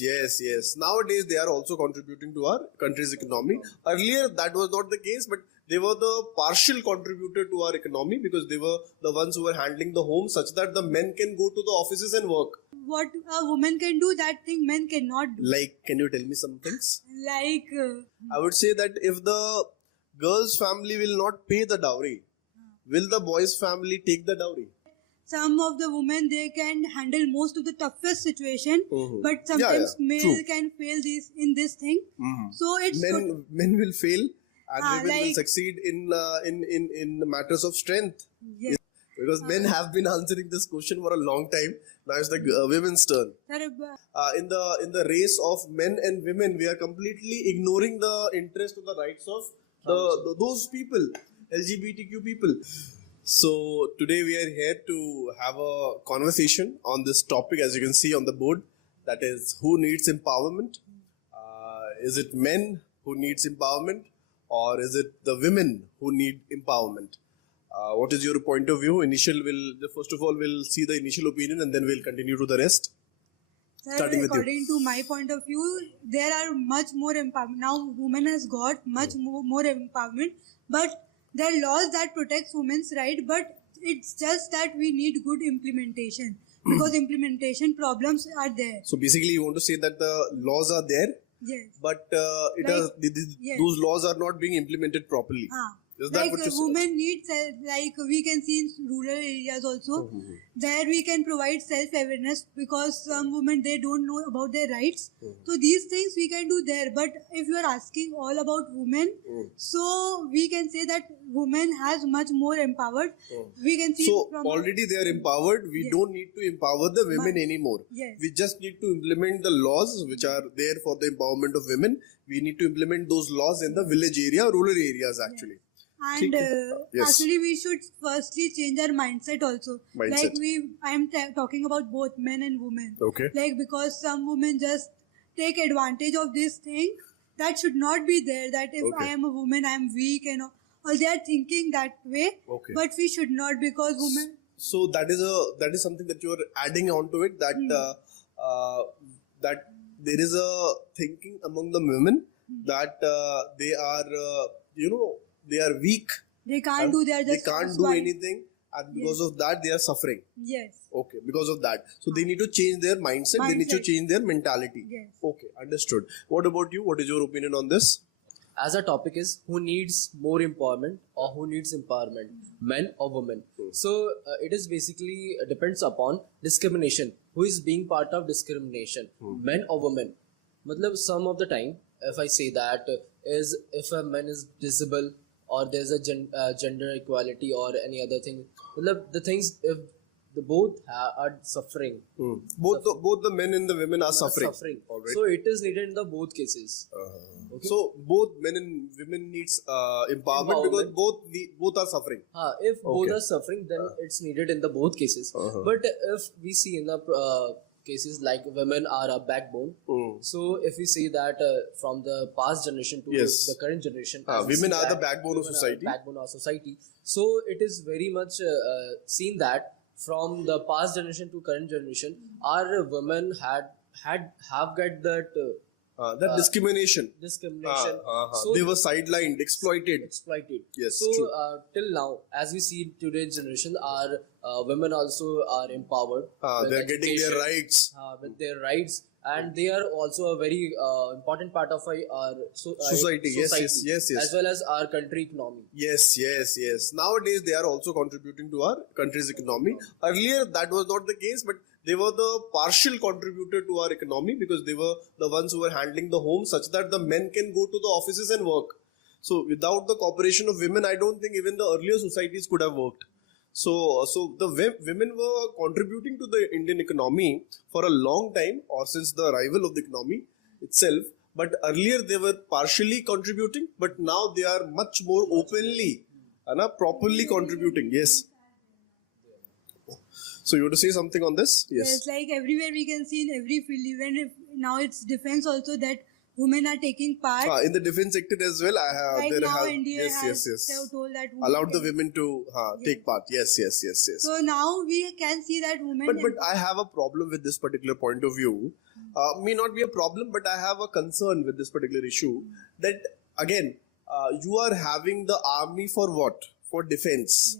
yes. Nowadays, they are also contributing to our country's economy. Earlier, that was not the case, but they were the partial contributor to our economy because they were the ones who were handling the home such that the men can go to the offices and work. What a woman can do, that thing men cannot do. Like, can you tell me some things? Like, I would say that if the girl's family will not pay the dowry, will the boy's family take the dowry? some of the women, they can handle most of the toughest situation, Mhm. but sometimes Yeah, male true. can fail this thing. Mhm. So it's Men will fail and women will like- succeed in the matters of strength. yes. Because men have been answering this question for a long time. Now it's the women's turn. Sir, In the race of men and women, we are completely ignoring the interest or the rights of those people, LGBTQ people. So today we are here to have a conversation on this topic, as you can see on the board. That is, who needs empowerment? Is it men who needs empowerment, or is it the women who need empowerment? What is your point of view? First of all, we'll see the initial opinion and then we'll continue to the rest. Sir, Starting with you. according to my point of view, there are much more empowerment. Now women has got much more empowerment, but there are laws that protects women's right, but it's just that we need good implementation because implementation problems are there. So basically, you want to say that the laws are there, Yes. but Yes. those laws are not being implemented properly. Is that Like what you say? women need like we can see in rural areas also, there we can provide self-awareness because some women, they don't know about their rights. So these things we can do there. But if you are asking all about women, so we can say that women has much more empowered. We can see So from already they are empowered. We Yes. don't need to empower the women anymore. Yes. We just need to implement the laws which are there for the empowerment of women. We need to implement those laws in the village area, rural areas actually. And Yes. actually, we should firstly change our mindset also. Mindset. Like I am talking about both men and women. Okay. Like because some women just take advantage of this thing that should not be there. That if Okay. I am a woman, I am weak and all they are thinking that way. Okay. But we should not because women. So that is something that you are adding on to it, that that there is a thinking among the women that they are they are weak. They can't do their They just can't do housewife. anything, and because of that they are suffering. Yes. Okay, because of that, so they need to change their mindset. They need to Mindset. change their mentality. Yes. Okay, understood. What about you? What is your opinion on this? As our topic is who needs more empowerment or who needs empowerment, men or women. So it is basically depends upon discrimination. Who is being part of discrimination, men or women? Matlab, some of the time, if I say that is if a man is disabled or there's a gender equality or any other thing, matlab, the things if the both are suffering. Both the men and the women are suffering. Alright. So it is needed in the both cases. Okay. So both men and women needs empowerment because both are suffering. If both Okay. are suffering, then it's needed in the both cases. But if we see in the cases like women are a backbone, so if we see that from the past generation to Yes. the current generation, as we Women see are the that backbone of women are society. backbone of society. So it is very much seen that from the past generation to current generation, our women have got that That discrimination. discrimination. So They were sidelined, exploited. exploited. Yes, So true. till now, as we see today's generation, our women also are empowered. with They are getting their education, rights. with their rights, and they are also a very important part of our Society. Yes. as well as our country economy. Yes. Nowadays, they are also contributing to our country's economy. Earlier, that was not the case, but they were the partial contributor to our economy because they were the ones who were handling the home such that the men can go to the offices and work. So, without the cooperation of women, I don't think even the earlier societies could have worked. So the women were contributing to the Indian economy for a long time, or since the arrival of the economy itself. But earlier they were partially contributing, but now they are much more openly and properly contributing. Yes. So you want to say something on this? Yes. Yes, like everywhere we can see in every field, even if now it's defense also, that women are taking part. In the defense sector as well, I have. Like there now have, India yes. has told that women Allowed the can- women to take part. Yes. So now we can see that women. But I have a problem with this particular point of view. May not be a problem, but I have a concern with this particular issue. That again, you are having the army for what? For defense.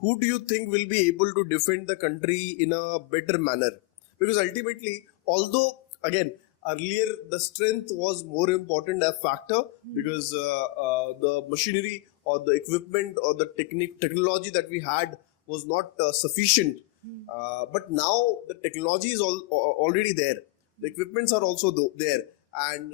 Who do you think will be able to defend the country in a better manner? Because ultimately, although again, earlier the strength was more important a factor because the machinery or the equipment or the technology that we had was not sufficient. But now the technology is already there. The equipments are also there, and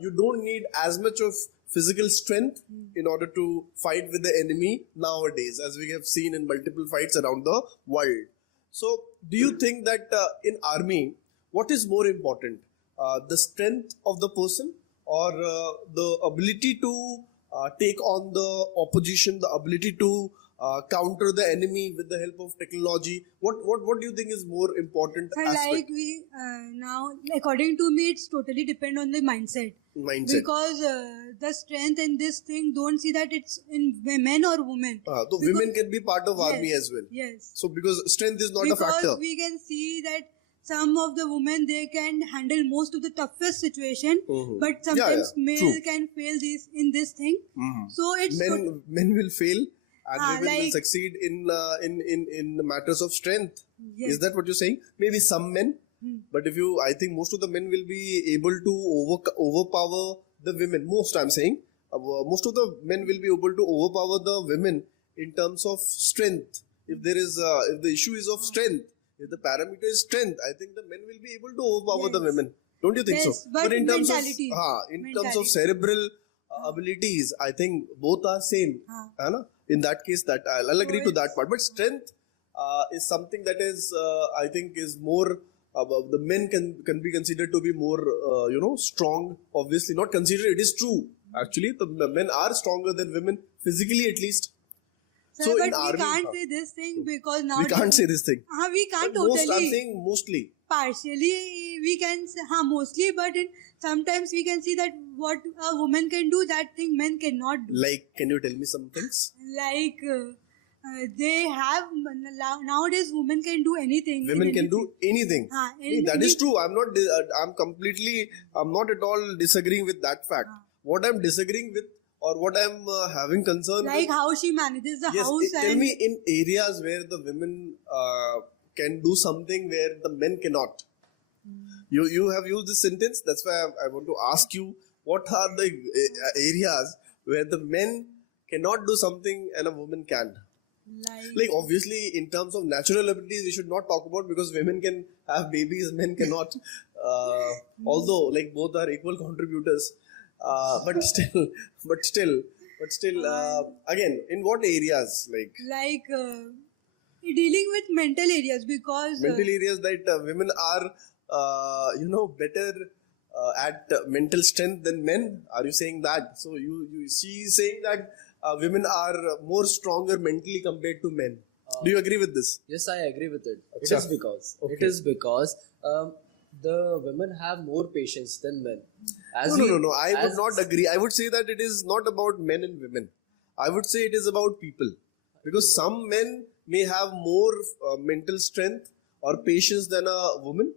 you don't need as much of physical strength in order to fight with the enemy nowadays, as we have seen in multiple fights around the world. So, do you think that in army, what is more important, the strength of the person or the ability to take on the opposition, the ability to counter the enemy with the help of technology? What do you think is more important aspect? Like we now, according to me, it's totally depend on the mindset. Because the strength in this thing, don't see that it's in men or women. So women can be part of army as well. Yes. So because strength is not a Because factor. we can see that some of the women, they can handle most of the toughest situation, but sometimes male True. can fail this thing. So it's Men will fail and women will like- succeed in the matters of strength. Yes. Is that what you're saying? Maybe some men, but I think most of the men will be able to overpower the women. Most, I'm saying, most of the men will be able to overpower the women in terms of strength. If the issue is of strength, if the parameter is strength, I think the men will be able to overpower the women. Don't you think Yes, so? but in terms mentality. terms of cerebral abilities, I think both are same. है ना? In that case, that I'll agree to that part. But strength is something that is, I think, is more. The men can be considered to be more, strong. Obviously, not considered. It is true. Actually, the men are stronger than women physically, at least. Sir, So but in we army, can't say this thing because now we can't say this thing. we can't But I'm totally. saying mostly. Partially we can say, mostly, but sometimes we can see that what a woman can do, that thing men cannot do. Like, can you tell me some things? Like they have nowadays women can do anything. Women can do anything. That is true. I'm not at all disagreeing with that fact. What I'm disagreeing with, or what I'm having concern like with, how she manages the yes, house. tell And me in areas where the women can do something where the men cannot. You have used this sentence. That's why I want to ask you, what are the areas where the men cannot do something and a woman can? Like obviously in terms of natural abilities we should not talk about, because women can have babies, men cannot, although like both are equal contributors, but still again, in what areas, like dealing with mental areas, because mental areas that women are better at mental strength than men? Are you saying that? So she is saying that women are more stronger mentally compared to men. Do you agree with this? Yes, I agree with it. It Achha. is because the women have more patience than men. No. I would not agree. I would say that it is not about men and women. I would say it is about people. Because some men may have more mental strength or patience than a woman,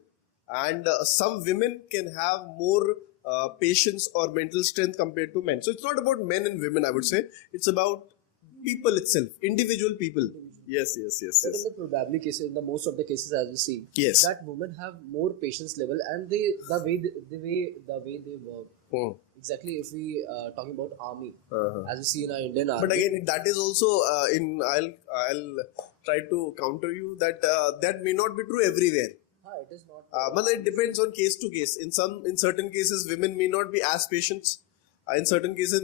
and some women can have more patience or mental strength compared to men. So it's not about men and women, I would say. It's about people itself, individual people. Yes. But in the probably cases, in the most of the cases, as we see, Yes. that women have more patience level, and the way they work. Exactly, if we talking about army, as we see in our Indian army. But again, that is also I'll try to counter you that that may not be true everywhere. It is not. But it depends on case to case. In certain cases, women may not be as patient. In certain cases,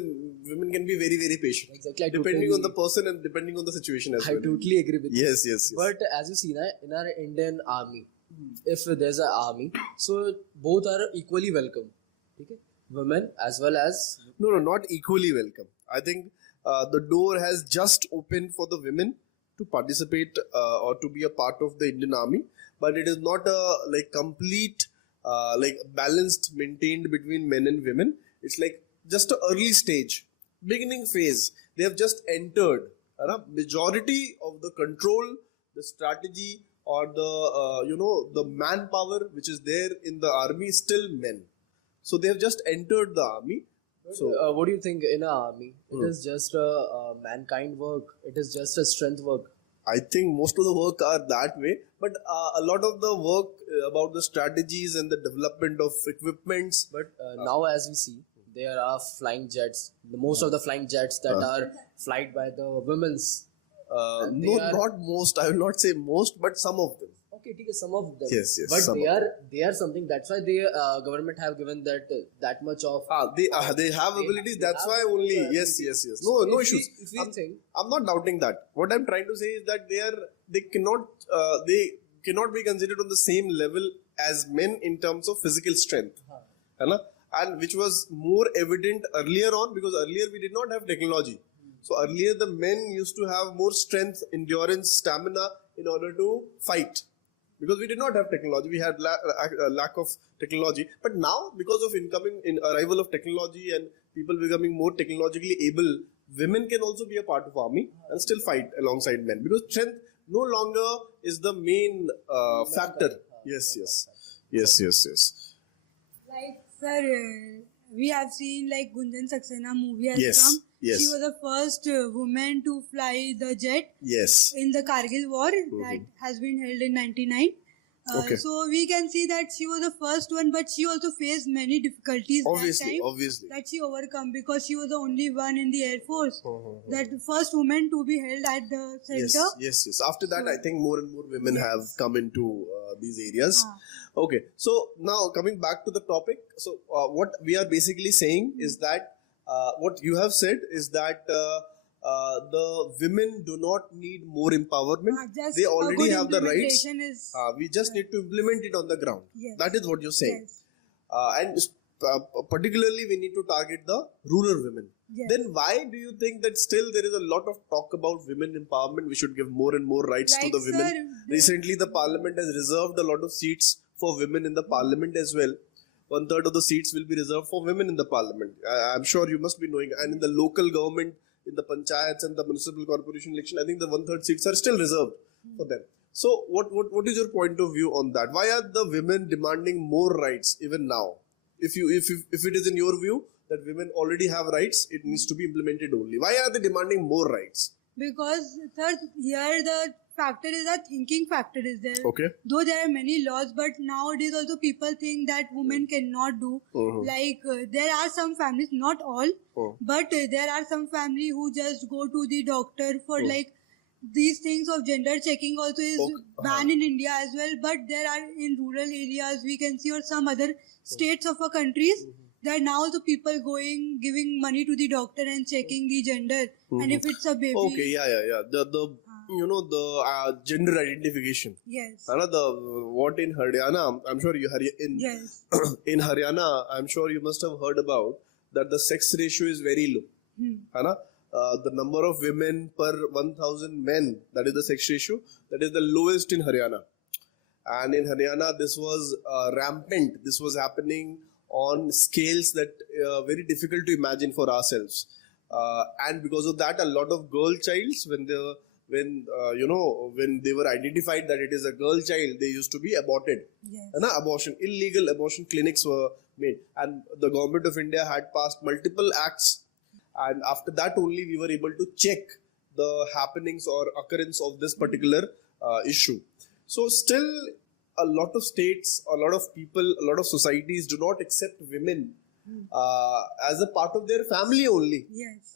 women can be very, very patient. Exactly. Depending on the person and depending on the situation as I well. totally agree with you. Yes. But as you see, in our Indian army, if there's an army, so both are equally welcome. Okay? Women as well as. No, not equally welcome. I think the door has just opened for the women to participate or to be a part of the Indian army, but it is not a complete like balanced, maintained between men and women. It's like just an early stage, beginning phase. They have just entered. Majority of the control, the strategy, or the manpower which is there in the army is still men. So they have just entered the army. So What do you think in an army? It is just a mankind work. It is just a strength work. I think most of the work are that way, but a lot of the work about the strategies and the development of equipments. But now, as we see, there are flying jets. Most of the flying jets that are flight by the women's. And No, they are- not most. I will not say most, but some of them. Okay, take some of them. Yes, yes, But some they of are something. That's why the government have given that much of. They have abilities. That's why only. Yes. No If issues. we think I'm not doubting that. What I'm trying to say is that they cannot be considered on the same level as men in terms of physical strength. है ना? And which was more evident earlier on, because earlier we did not have technology. So earlier the men used to have more strength, endurance, stamina in order to fight. Because we did not have technology, we had lack of technology. But now, because of arrival of technology and people becoming more technologically able, women can also be a part of army and still fight alongside men. Because strength no longer is the main factor. Yes. Like, sir, we have seen like Gunjan Saxena movie has Yes, come. yes. She was the first woman to fly the jet Yes. in the Kargil war that has been held in 99. Okay. So we can see that she was the first one, but she also faced many difficulties Obviously. that she overcome, because she was the only one in the Air Force, that the first woman to be held at the center. Yes. After that, I think more and more women have come into these areas. Okay, so now coming back to the topic. So what we are basically saying is that what you have said is that the women do not need more empowerment. Just They a already good have the rights. implementation is- We just need to implement it on the ground. Yes. That is what you're saying. Yes. And particularly we need to target the rural women. Yes. Then why do you think that still there is a lot of talk about women empowerment? We should give more and more rights to Like, the women. sir, Recently the parliament has reserved a lot of seats for women in the parliament as well. 1/3 of the seats will be reserved for women in the parliament. I'm sure you must be knowing. And in the local government, in the panchayats and the municipal corporation election, I think the 1/3 seats are still reserved for them. So what is your point of view on that? Why are the women demanding more rights even now? If it is in your view that women already have rights, it needs to be implemented only. Why are they demanding more rights? Because, sir, here the factor is that thinking factor is there. Okay. Though there are many laws, but nowadays also people think that women cannot do. Like there are some families, not all, but there are some family who just go to the doctor for like these things of gender checking also is banned in India as well. But there are in rural areas we can see, or some other states of our countries. There are now the people giving money to the doctor and checking the gender, and if it's a baby. Okay, yeah. The gender identification. Yes. What in Haryana? I'm sure Yes. in Haryana, I'm sure you must have heard about that the sex ratio is very low. The number of women per 1,000 men, that is the sex ratio, that is the lowest in Haryana. And in Haryana, this was rampant. This was happening on scales that very difficult to imagine for ourselves. And because of that, a lot of girl childs, when they were identified that it is a girl child, they used to be aborted. Yes. Illegal abortion clinics were made, and the government of India had passed multiple acts, and after that only we were able to check the happenings or occurrence of this particular issue. So still a lot of states, a lot of people, a lot of societies do not accept women as a part of their family only. Yes.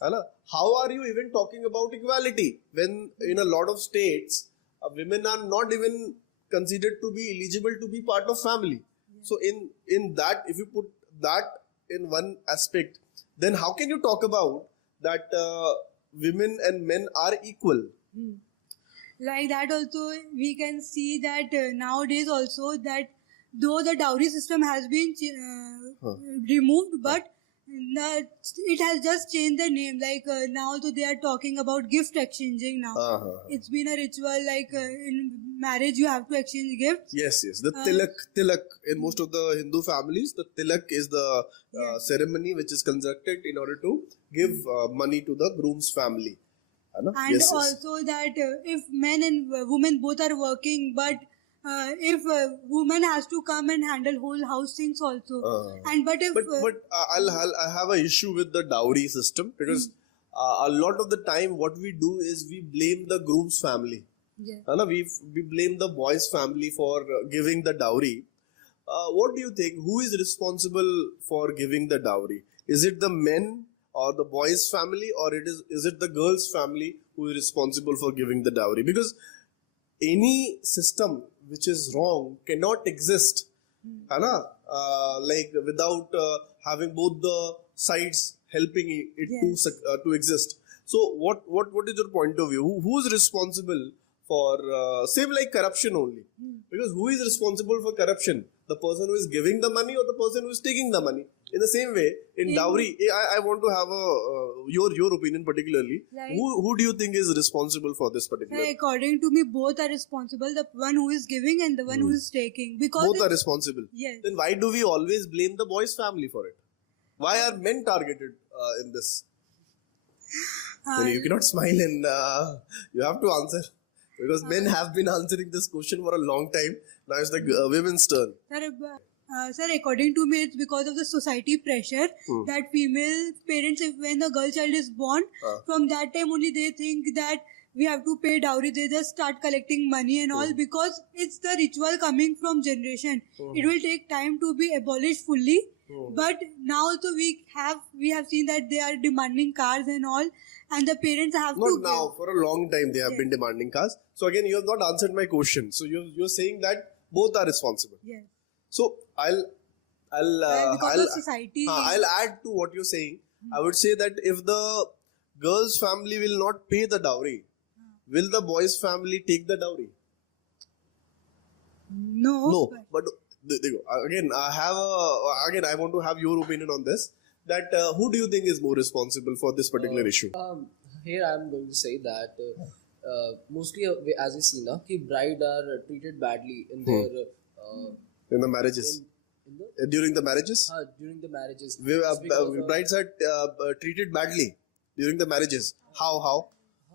How are you even talking about equality when in a lot of states women are not even considered to be eligible to be part of family? So in that, if you put that in one aspect, then how can you talk about that women and men are equal? Like that also we can see that nowadays also that though the dowry system has been removed, but It has just changed the name. Like now, so they are talking about gift exchanging now. It's been a ritual. Like in marriage, you have to exchange gifts. Yes. The tilak in most of the Hindu families, the tilak is the ceremony which is conducted in order to give money to the groom's family. है ना? And also that if men and women both are working, but if woman has to come and handle whole house things also. But I have an issue with the dowry system because a lot of the time what we do is we blame the groom's family. Yeah. है ना? We blame the boy's family for giving the dowry. What do you think? Who is responsible for giving the dowry? Is it the men or the boy's family, or is it the girl's family who is responsible for giving the dowry? Because any system which is wrong cannot exist, है ना? Like without having both the sides helping it to exist. So what is your point of view? Who is responsible for same like corruption only? Because who is responsible for corruption? The person who is giving the money or the person who is taking the money? In the same way, in dowry, I want to have your opinion particularly. Like, who do you think is responsible for this particular? According to me, both are responsible. The one who is giving and the one who is taking. Because both are responsible. Yes. Then why do we always blame the boy's family for it? Why are men targeted in this? Then you cannot smile and you have to answer. Because men have been answering this question for a long time. Now it's the women's turn. Sir, according to me, it's because of the society pressure that female parents, when the girl child is born, from that time only they think that we have to pay dowry. They just start collecting money and all because it's the ritual coming from generation. It will take time to be abolished fully. But now also we have seen that they are demanding cars and all, and the parents have Not now, for a long time they have been demanding cars. So again, you have not answered my question. So you're saying that both are responsible. Yes. So I'll society. I'll add to what you're saying. I would say that if the girl's family will not pay the dowry, will the boy's family take the dowry? No. But there you go. Again, I want to have your opinion on this. That who do you think is more responsible for this particular issue? Here I'm going to say that mostly as we see now, the bride are treated badly in their in the marriages. During the marriages? During the marriages. Brides are treated badly during the marriages. How?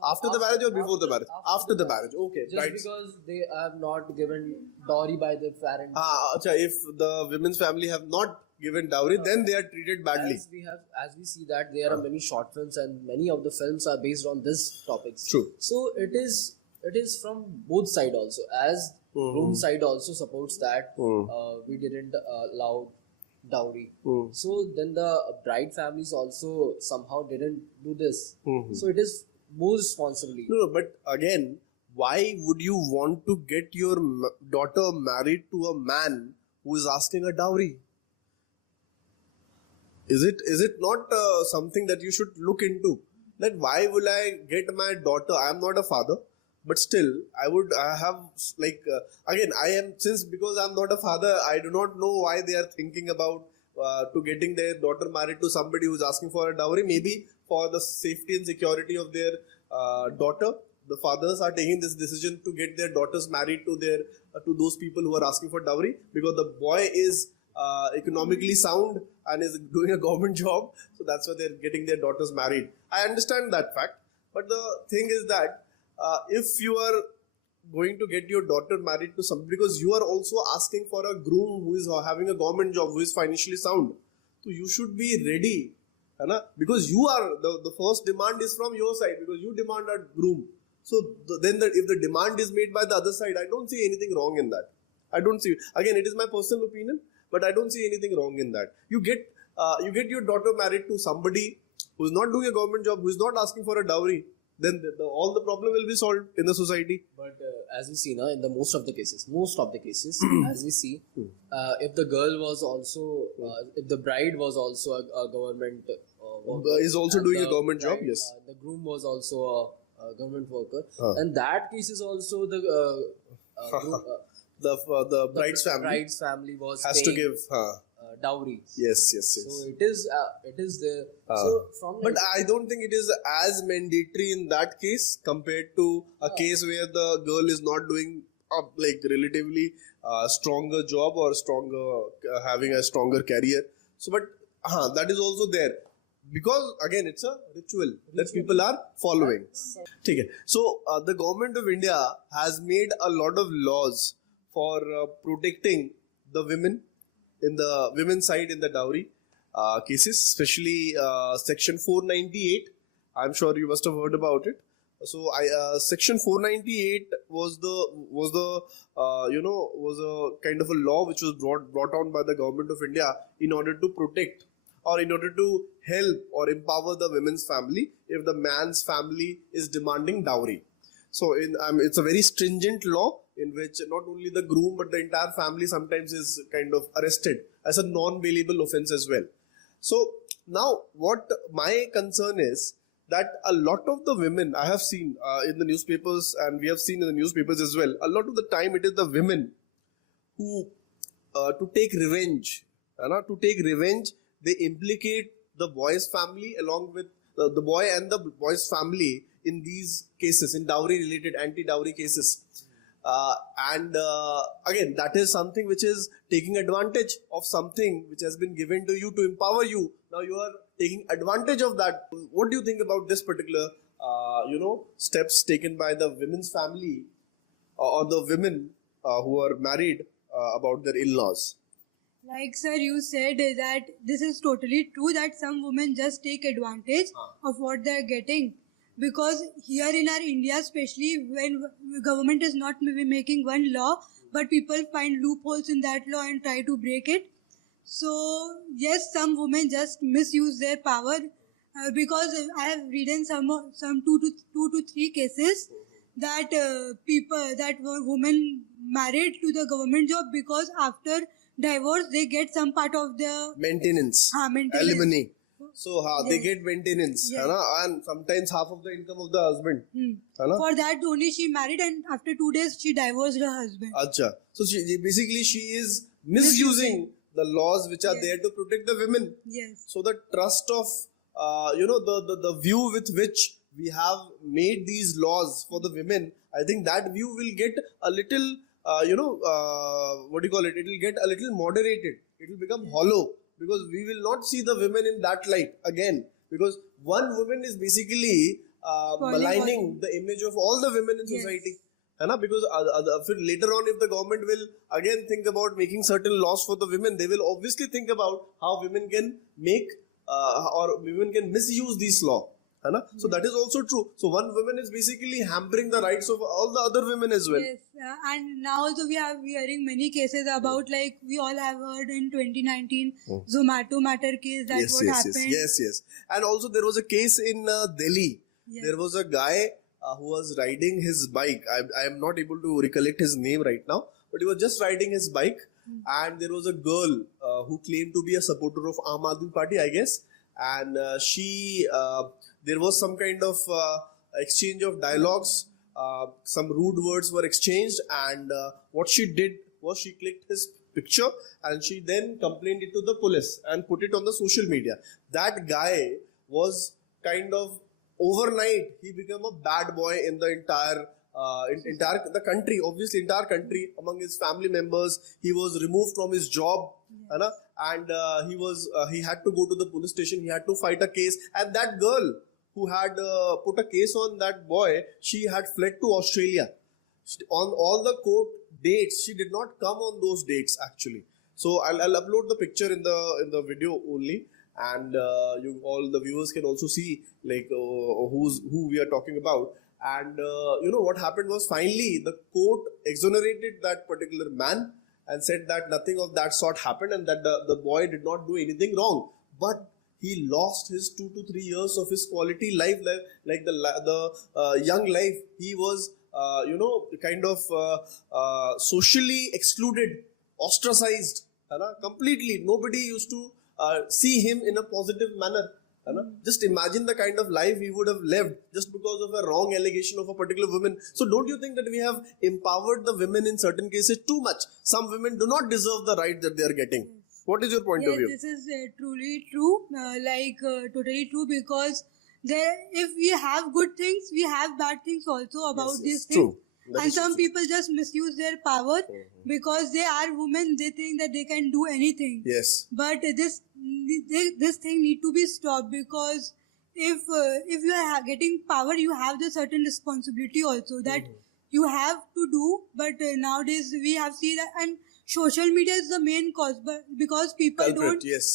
After the marriage or before the marriage? After the marriage. Okay. Just because they have not given dowry by their parents. If the women's family have not given dowry, then they are treated badly. As we see that there are many short films and many of the films are based on this topics. True. So it is from both side also. As groom side also supports that we didn't allow dowry. So then the bride families also somehow didn't do this. So it is more responsibility. No, but again, why would you want to get your daughter married to a man who is asking a dowry? Is it not something that you should look into? That why will I get my daughter? I am not a father, but still I have because I am not a father, I do not know why they are thinking about to getting their daughter married to somebody who is asking for a dowry. Maybe for the safety and security of their daughter, the fathers are taking this decision to get their daughters married to those people who are asking for dowry, because the boy is economically sound and is doing a government job, so that's why they're getting their daughters married. I understand that fact, but the thing is that if you are going to get your daughter married to somebody, because you are also asking for a groom who is having a government job, who is financially sound, so you should be ready, because you are the first demand is from your side, because you demand a groom. So if the demand is made by the other side, I don't see anything wrong in that. I don't see. Again, it is my personal opinion, but I don't see anything wrong in that. You get your daughter married to somebody who is not doing a government job, who is not asking for a dowry, then all the problem will be solved in the society. But as we see now, in the most of the cases, as we see, if the girl was also, if the bride was also a government worker, is also doing a government job, yes. The groom was also a government worker, and that case is also the the bride's family was has to give dowries. Yes. So it is there. So from But I don't think it is as mandatory in that case compared to a case where the girl is not doing a like relatively stronger job or stronger having a stronger career. So, but that is also there because again it's a ritual that people are following. Okay. So the government of India has made a lot of laws for protecting the women in the women's side in the dowry cases, especially Section 498. I'm sure you must have heard about it. So, Section 498 was a kind of a law which was brought on by the government of India in order to protect or in order to help or empower the women's family if the man's family is demanding dowry. So, it's a very stringent law in which not only the groom but the entire family sometimes is kind of arrested as a non-bailable offense as well. So now what my concern is that a lot of the women I have seen in the newspapers and we have seen in the newspapers as well, a lot of the time it is the women who to take revenge, they implicate the boy's family along with the boy and the boy's family in these cases, in dowry related anti-dowry cases. Again, that is something which is taking advantage of something which has been given to you to empower you. Now you are taking advantage of that. What do you think about this particular, steps taken by the women's family or the women who are married about their in-laws? Like sir, you said that this is totally true that some women just take advantage of what they are getting. Because here in our India, especially when government is not maybe making one law, but people find loopholes in that law and try to break it. So yes, some women just misuse their power because I have read in some two to three cases that women married to the government job because after divorce they get some part of the maintenance. Alimony. So they get maintenance, Yes. and sometimes half of the income of the husband. For that only she married, and after 2 days she divorced her husband. Acha. So she is misusing the laws which are there to protect the women. Yes. So the trust of the view with which we have made these laws for the women, I think that view will get a little what do you call it? It will get a little moderated. It will become hollow. Because we will not see the women in that light again. Because one woman is basically maligning the image of all the women in society. Because later on, if the government will again think about making certain laws for the women, they will obviously think about how women can make or women can misuse these laws. So that is also true. So one woman is basically hampering the rights of all the other women as well. Yes, and now also we are hearing many cases about like we all have heard in 2019 Zomato matter case that happened. Yes. And also there was a case in Delhi. Yes. There was a guy who was riding his bike. I am not able to recollect his name right now, but he was just riding his bike, and there was a girl who claimed to be a supporter of Aam Aadmi Party, I guess, and there was some kind of exchange of dialogues. Some rude words were exchanged, and what she did was she clicked his picture and she then complained it to the police and put it on the social media. That guy was kind of overnight he became a bad boy in the entire the country. Obviously, entire country. Among his family members, he was removed from his job, and he had to go to the police station. He had to fight a case, and that girl who had put a case on that boy, she had fled to Australia. On all the court dates, she did not come on those dates actually. So I'll upload the picture in the video only, and all the viewers can also see like who we are talking about. And what happened was finally the court exonerated that particular man and said that nothing of that sort happened and that the boy did not do anything wrong. But he lost his 2 to 3 years of his quality life, like the young life. He was, kind of socially excluded, ostracized, completely. Nobody used to see him in a positive manner. Just imagine the kind of life he would have lived just because of a wrong allegation of a particular woman. So don't you think that we have empowered the women in certain cases too much? Some women do not deserve the right that they are getting. What is your point of Yes, view? this is truly true, totally true, because if we have good things, we have bad things also about Yes, these true. things. That And is some true. people just misuse their power because they are women. They think that they can do anything. Yes. But this thing need to be stopped, because if you are getting power, you have the certain responsibility also that you have to do. But nowadays we have seen that, and social media is the main cause, but because people Culprit, don't yes.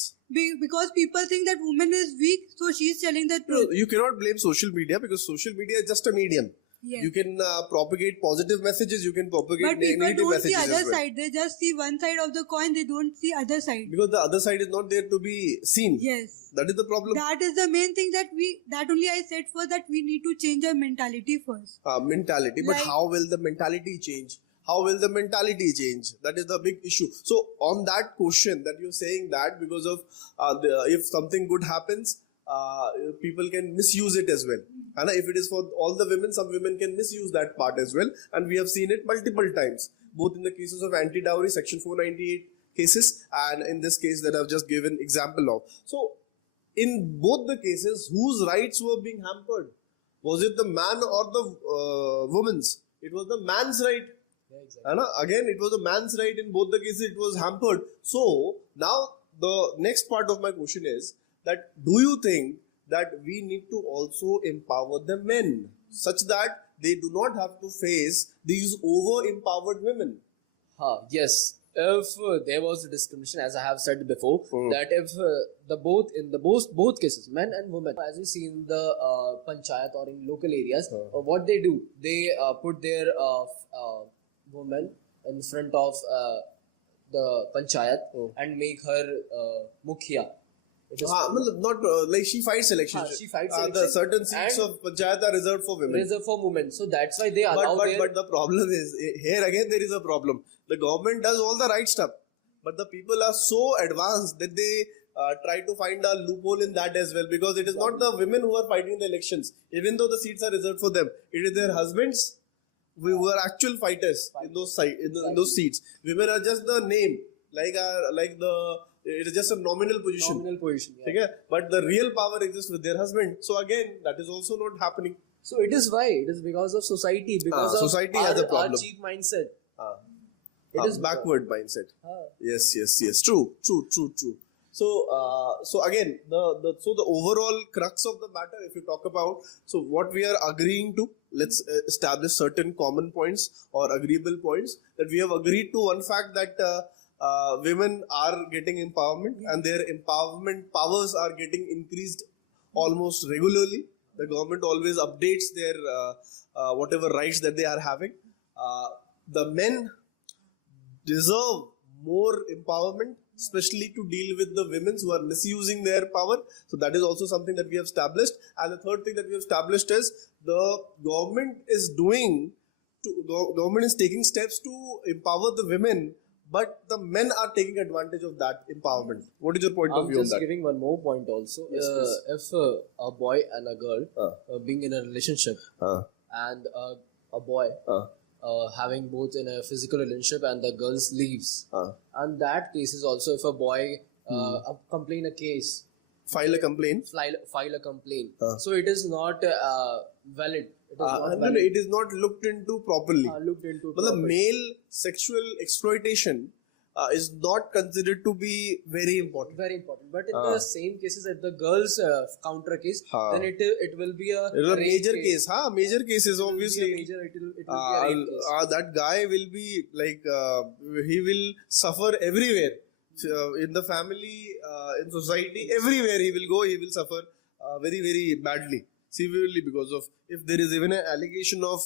because people think that woman is weak, so she's telling the No, truth. you cannot blame social media because social media is just a medium. Yes. You can propagate positive messages, you can propagate But people negative don't see messages other as well. side. They just see one side of the coin. They don't see other side. Because the other side is not there to be seen. Yes. That is the problem. That is the main thing that only I said first, that we need to change our mentality first. Mentality. But Like- how will the mentality change? How will the mentality change? That is the big issue. So on that question that you're saying that because of if something good happens, people can misuse it as well. And if it is for all the women, some women can misuse that part as well. And we have seen it multiple times, both in the cases of anti-dowry, Section 498 cases, and in this case that I've just given example of. So in both the cases, whose rights were being hampered? Was it the man or the woman's? It was the man's right. Yeah, exactly. And again, it was a man's right. In both the cases, it was hampered. So now the next part of my question is that do you think that we need to also empower the men such that they do not have to face these over-empowered women? Yes. If there was a discrimination, as I have said before, that if both cases, men and women, as we see in the panchayat or in local areas, what they do, they put their woman in front of the panchayat and make her mukhia. It is Not like she fights elections. she fights The elections certain seats and of panchayat are reserved for women. reserved for women, so that's why they allow But the problem is, here again there is a problem. The government does all the right stuff, but the people are so advanced that they try to find a loophole in that as well, because it is not the women who are fighting the elections, even though the seats are reserved for them. It is their husbands who are actual fighters in those seats. Women are just the name, it is just a nominal position. nominal position. Yeah. Okay? But the real power exists with their husband. So again, that is also not happening. So it is why it is because of society, because of society has a problem. our cheap mindset. It is backward mindset. Yes. True. So again, the overall crux of the matter, if you talk about, so what we are agreeing to, let's establish certain common points or agreeable points, that we have agreed to one fact that women are getting empowerment and their empowerment powers are getting increased almost regularly. The government always updates their whatever rights that they are having. The men deserve more empowerment, especially to deal with the women who are misusing their power. So that is also something that we have established. And the third thing that we have established is the government is taking steps to empower the women, but the men are taking advantage of that empowerment. What is your point of I'm view on just that? giving one more point also. Yes, please. If a boy and a girl being in a relationship and a boy having both in a physical relationship and the girls leaves, and that case is also if a boy complain a case, File a complaint. file a complaint, so it is not valid. It is not And valid. it is not looked into properly. Looked into But the properly. male sexual exploitation is not considered to be very important. Very important. But in the same cases, if the girls counter case, then it will be a It is a rape major case. Major cases, It will be a obviously. major, it will be a rape case. That guy will be like, he will suffer everywhere. In the family, in society, everywhere he will go, he will suffer very, very badly, severely, because of, if there is even an allegation of,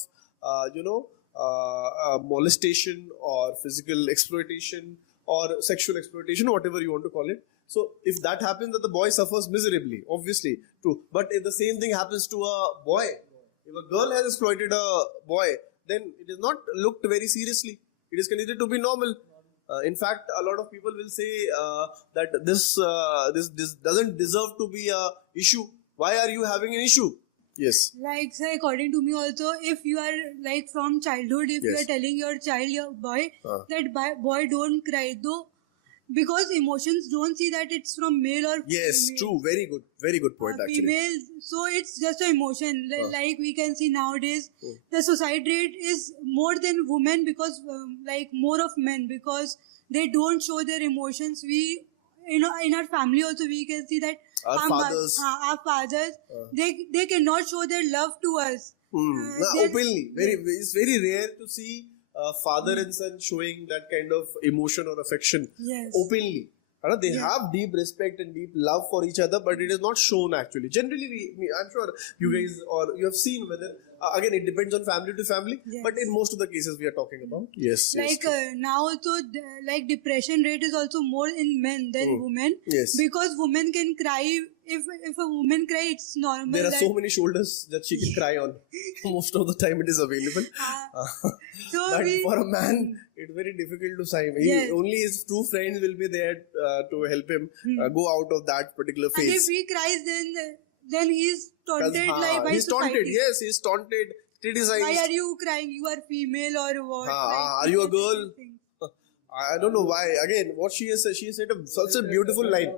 molestation or physical exploitation or sexual exploitation, whatever you want to call it. So if that happens, that the boy suffers miserably, obviously, true. But if the same thing happens to a boy, if a girl has exploited a boy, then it is not looked very seriously. It is considered to be normal. In fact, a lot of people will say that this doesn't deserve to be a issue. Why are you having an issue? Yes. Like, say, according to me also, if you are like from childhood, if you Yes. are telling your child, your boy, that boy don't cry, though because emotions don't see that it's from male or Yes, female. true. Very good point actually. Female, so it's just an emotion. Like we can see nowadays, the suicide rate is more than women because like more of men because they don't show their emotions. We, in our family also we can see that Our fathers. our fathers, they cannot show their love to us. Openly, it's very rare to see father and son showing that kind of emotion or affection Yes. openly. They have deep respect and deep love for each other, but it is not shown actually. Generally, I'm sure you guys or you have seen whether again it depends on family to family, Yes. but in most of the cases we are talking about. Yes, yes. Like now also like depression rate is also more in men than women. Yes. Because women can cry. If a woman cry, it's normal. There are that, so many shoulders that she can cry on. Most of the time it is available. so But we, for a man, it's very difficult to sign. Yes. Only his true friends will be there to help him go out of that particular and if phase. he cries, then he's taunted like by He's taunted. society. Yes, he's taunted, criticized. Why are you crying? You are female or what? Are you a girl? I don't know why. Again, what she has said such a beautiful line.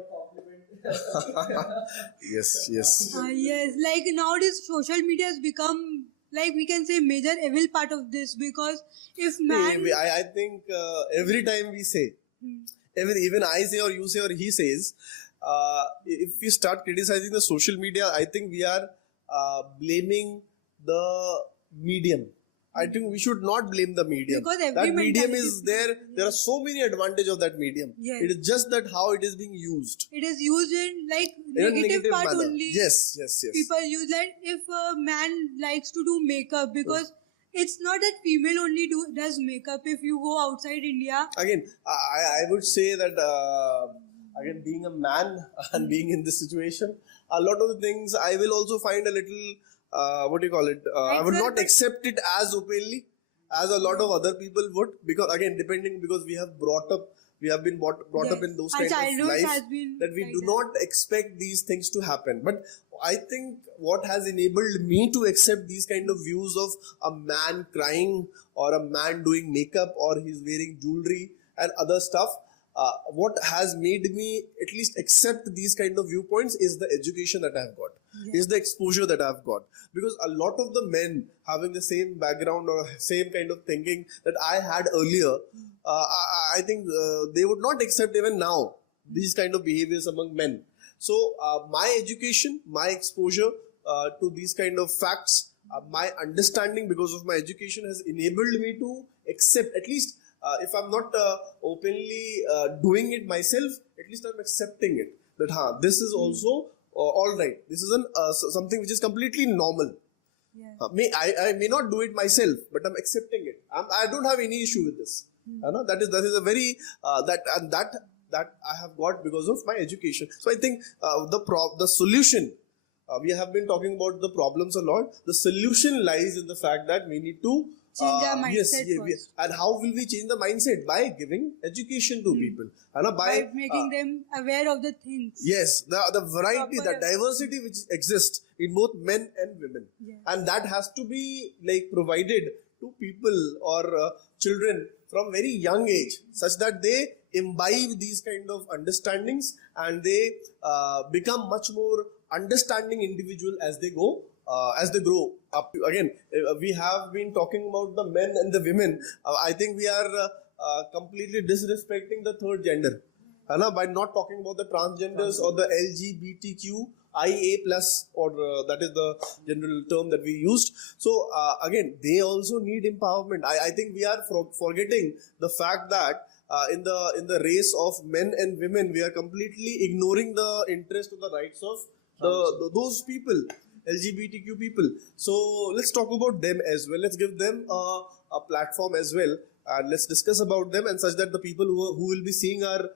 Yes. Yes, like nowadays social media has become like we can say major evil part of this because if man I think every time we say, even I say or you say or he says, if we start criticizing the social media, I think we are blaming the medium. I think we should not blame the medium. Because every that medium mentality- is there. There are so many advantages of that medium. Yes. It is just that how it is being used. it is used in like In a negative part manner. only. Yes. People use that if a man likes to do makeup because it's not that female only does makeup. If you go outside India, Again, I would say that again being a man and being in this situation, a lot of the things I will also find a little what do you call it? I would not accept it as openly as a lot of other people would because again because we have been brought up in those Our kind of childhood has life been that we like do that. not expect these things to happen. But I think what has enabled me to accept these kind of views of a man crying or a man doing makeup or he's wearing jewelry and other stuff, what has made me at least accept these kind of viewpoints is the education that I've got, is the exposure that I've got. Because a lot of the men having the same background or same kind of thinking that I had earlier, I think they would not accept even now these kind of behaviors among men. So my education, my exposure to these kind of facts, my understanding because of my education has enabled me to accept at least if I'm not openly doing it myself, at least I'm accepting it. That this is also all right. This is something which is completely normal. I may not do it myself, but I'm accepting it. I don't have any issue with this. That is a very that I have got because of my education. So I think the solution. We have been talking about the problems a lot. The solution lies in the fact that we need to change our mindset first. And how will we change the mindset? By giving education to people. By making them aware of the things. Yes, the variety, the Proper- diversity which exists in both men and women. Yes. And that has to be like provided to people or children from very young age such that they imbibe these kind of understandings and they become much more understanding individual as they go as they grow up. Again, we have been talking about the men and the women. I think we are completely disrespecting the third gender by not talking about the transgenders or the LGBTQIA plus or that is the general term that we used. So again, they also need empowerment. I think we are forgetting the fact that in the race of men and women, we are completely ignoring the interest of the rights of those people, LGBTQ people. So let's talk about them as well. Let's give them a platform as well, and let's discuss about them, and such that the people who will be seeing our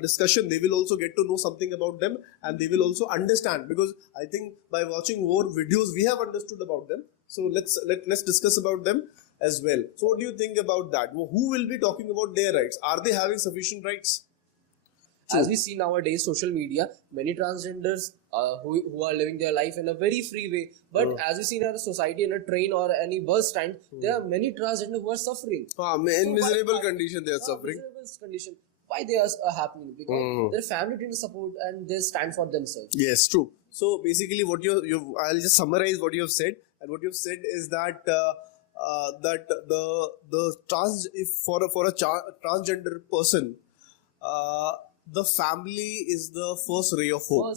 discussion, they will also get to know something about them, and they will also understand. Because I think by watching more videos, we have understood about them. So let's discuss about them as well. So what do you think about that? Who will be talking about their rights? Are they having sufficient rights? As we see nowadays, social media, many transgenders who are living their life in a very free way. But as we see in our society, in a train or any bus stand, there are many transgenders who are suffering. In miserable condition they are suffering. Miserable condition. why they are happening, because their family didn't support and they stand for themselves. Yes, true. So basically, what I'll just summarize what you have said, and what you have said is that that the trans if for a transgender person, the family is the first ray of hope,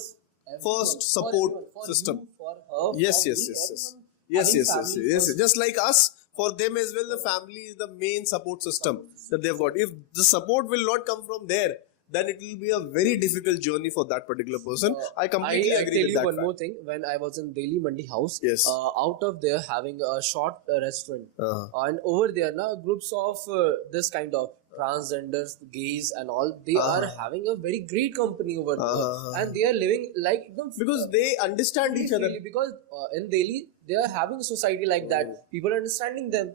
first support system. For her, Yes, for yes, me, yes, yes. everyone Yes, having yes, yes, family yes. first. Just like us, for them as well, the family is the main support system that they've got. If the support will not come from there, then it will be a very difficult journey for that particular person. I completely I agree tell with you that one fact. more thing. When I was in Delhi Mandi House, Yes. out of there having a short restaurant, Uh-huh. and over there now groups of this kind of transgenders, gays, and all, they are having a very great company over there, and they are living like Because they understand each other. freely, because in Delhi they are having a society like that. People are understanding them.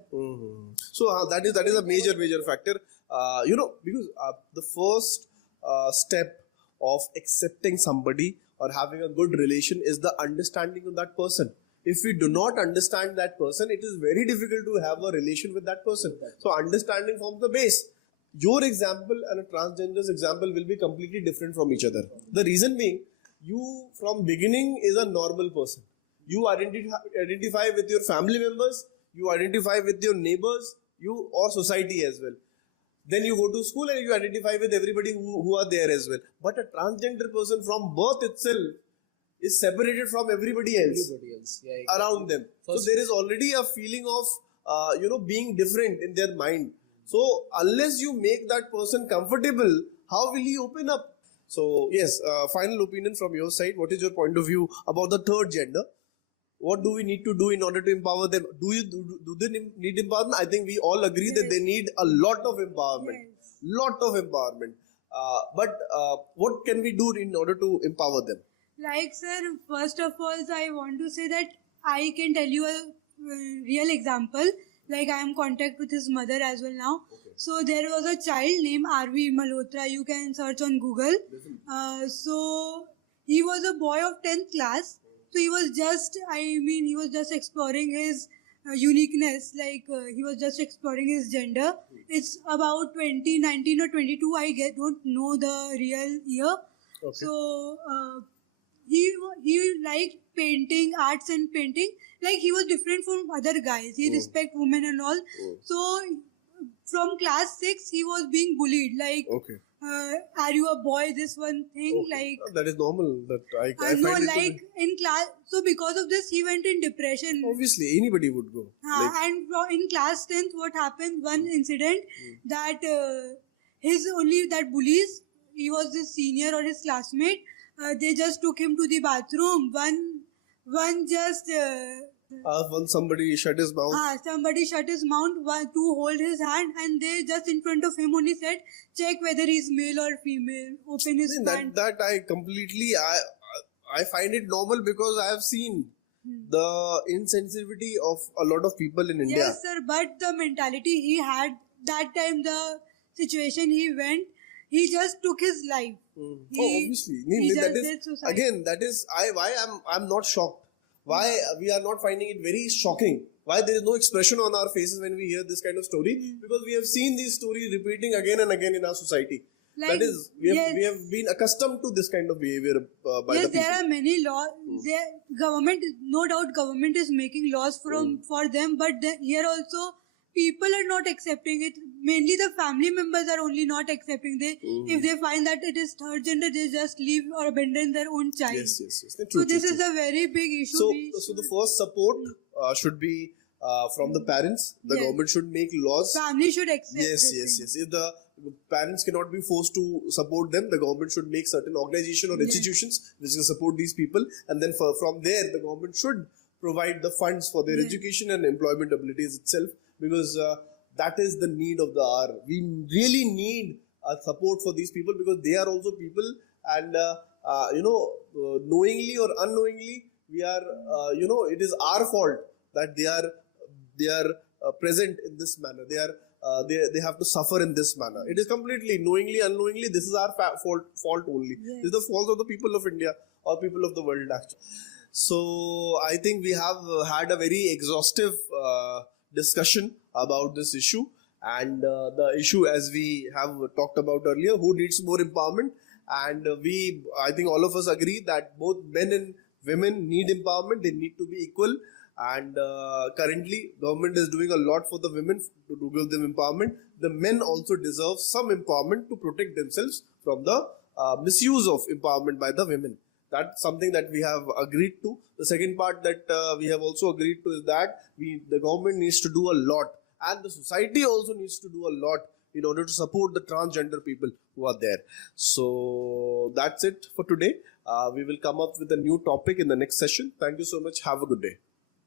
So that is a major factor. Because the first step of accepting somebody or having a good relation is the understanding of that person. If we do not understand that person, it is very difficult to have a relation with that person. So understanding forms the base. Your example and a transgender's example will be completely different from each other. The reason being, you from beginning is a normal person. You identify with your family members, you identify with your neighbors, you or society as well. Then you go to school and you identify with everybody who are there as well. But a transgender person from birth itself is separated from everybody else Everybody else, yeah, exactly. around them. First- So there is already a feeling of being different in their mind. So unless you make that person comfortable, how will he open up? So yes, final opinion from your side. What is your point of view about the third gender? What do we need to do in order to empower them? Do they need empowerment? I think we all agree that they need a lot of empowerment. Lot of empowerment. But what can we do in order to empower them? Like, sir, first of all, I want to say that I can tell you a real example. Like, I am in contact with his mother as well now. So there was a child named RV Malhotra. You can search on Google. So he was a boy of 10th class. So he was just exploring his uniqueness. Like, he was just exploring his gender. It's about 2019 or 22. Don't know the real year. Okay. So he liked painting, arts and painting. Like, he was different from other guys. He respect women and all. So from class 6 he was being bullied. Like, Okay. are you a boy? This one thing. Like, That is normal. That I find no, it to like be- in class. So because of this, he went in depression. obviously anybody would go. Like, And in class 10th, what happened? One incident that that bullies, he was his senior or his classmate. They just took him to the bathroom. One just when somebody shut his mouth. somebody shut his mouth to hold his hand, and they just in front of him only said, check whether he's male or female. Open his pant. That I completely I find it normal because I have seen the insensitivity of a lot of people in India. Yes, sir. But the mentality he had that time, the situation he went, he just took his life. Obviously. he That just is did suicide. again. That is why I'm not shocked. Why we are not finding it very shocking? Why there is no expression on our faces when we hear this kind of story? Because we have seen these stories repeating again and again in our society. Like, that is, we have been accustomed to this kind of behavior by Yes, the people. there are many laws. No doubt, government is making laws for them, but here also people are not accepting it. Mainly the family members are only not accepting. If they find that it is third gender, they just leave or abandon their own child. Yes. So this is a very big issue. So the first support should be from the parents. The Yes. government should make laws. Family should accept. Yes. this thing. If the parents cannot be forced to support them, the government should make certain organization or institutions which will support these people, and then from there, the government should provide the funds for their education and employment abilities itself, because that is the need of the hour. We really need support for these people because they are also people, and knowingly or unknowingly, we are it is our fault that they are present in this manner. They have to suffer in this manner. It is completely knowingly, unknowingly. This is our fault only. This is the fault of the people of India or people of the world, actually. So I think we have had a very exhaustive discussion about this issue, And the issue, as we have talked about earlier, who needs more empowerment? And I think all of us agree that both men and women need empowerment. They need to be equal. And currently, government is doing a lot for the women to give them empowerment. The men also deserve some empowerment to protect themselves from the misuse of empowerment by the women. That's something that we have agreed to. The second part that we have also agreed to is that the government needs to do a lot, and the society also needs to do a lot in order to support the transgender people who are there. So that's it for today. We will come up with a new topic in the next session. Thank you so much. Have a good day.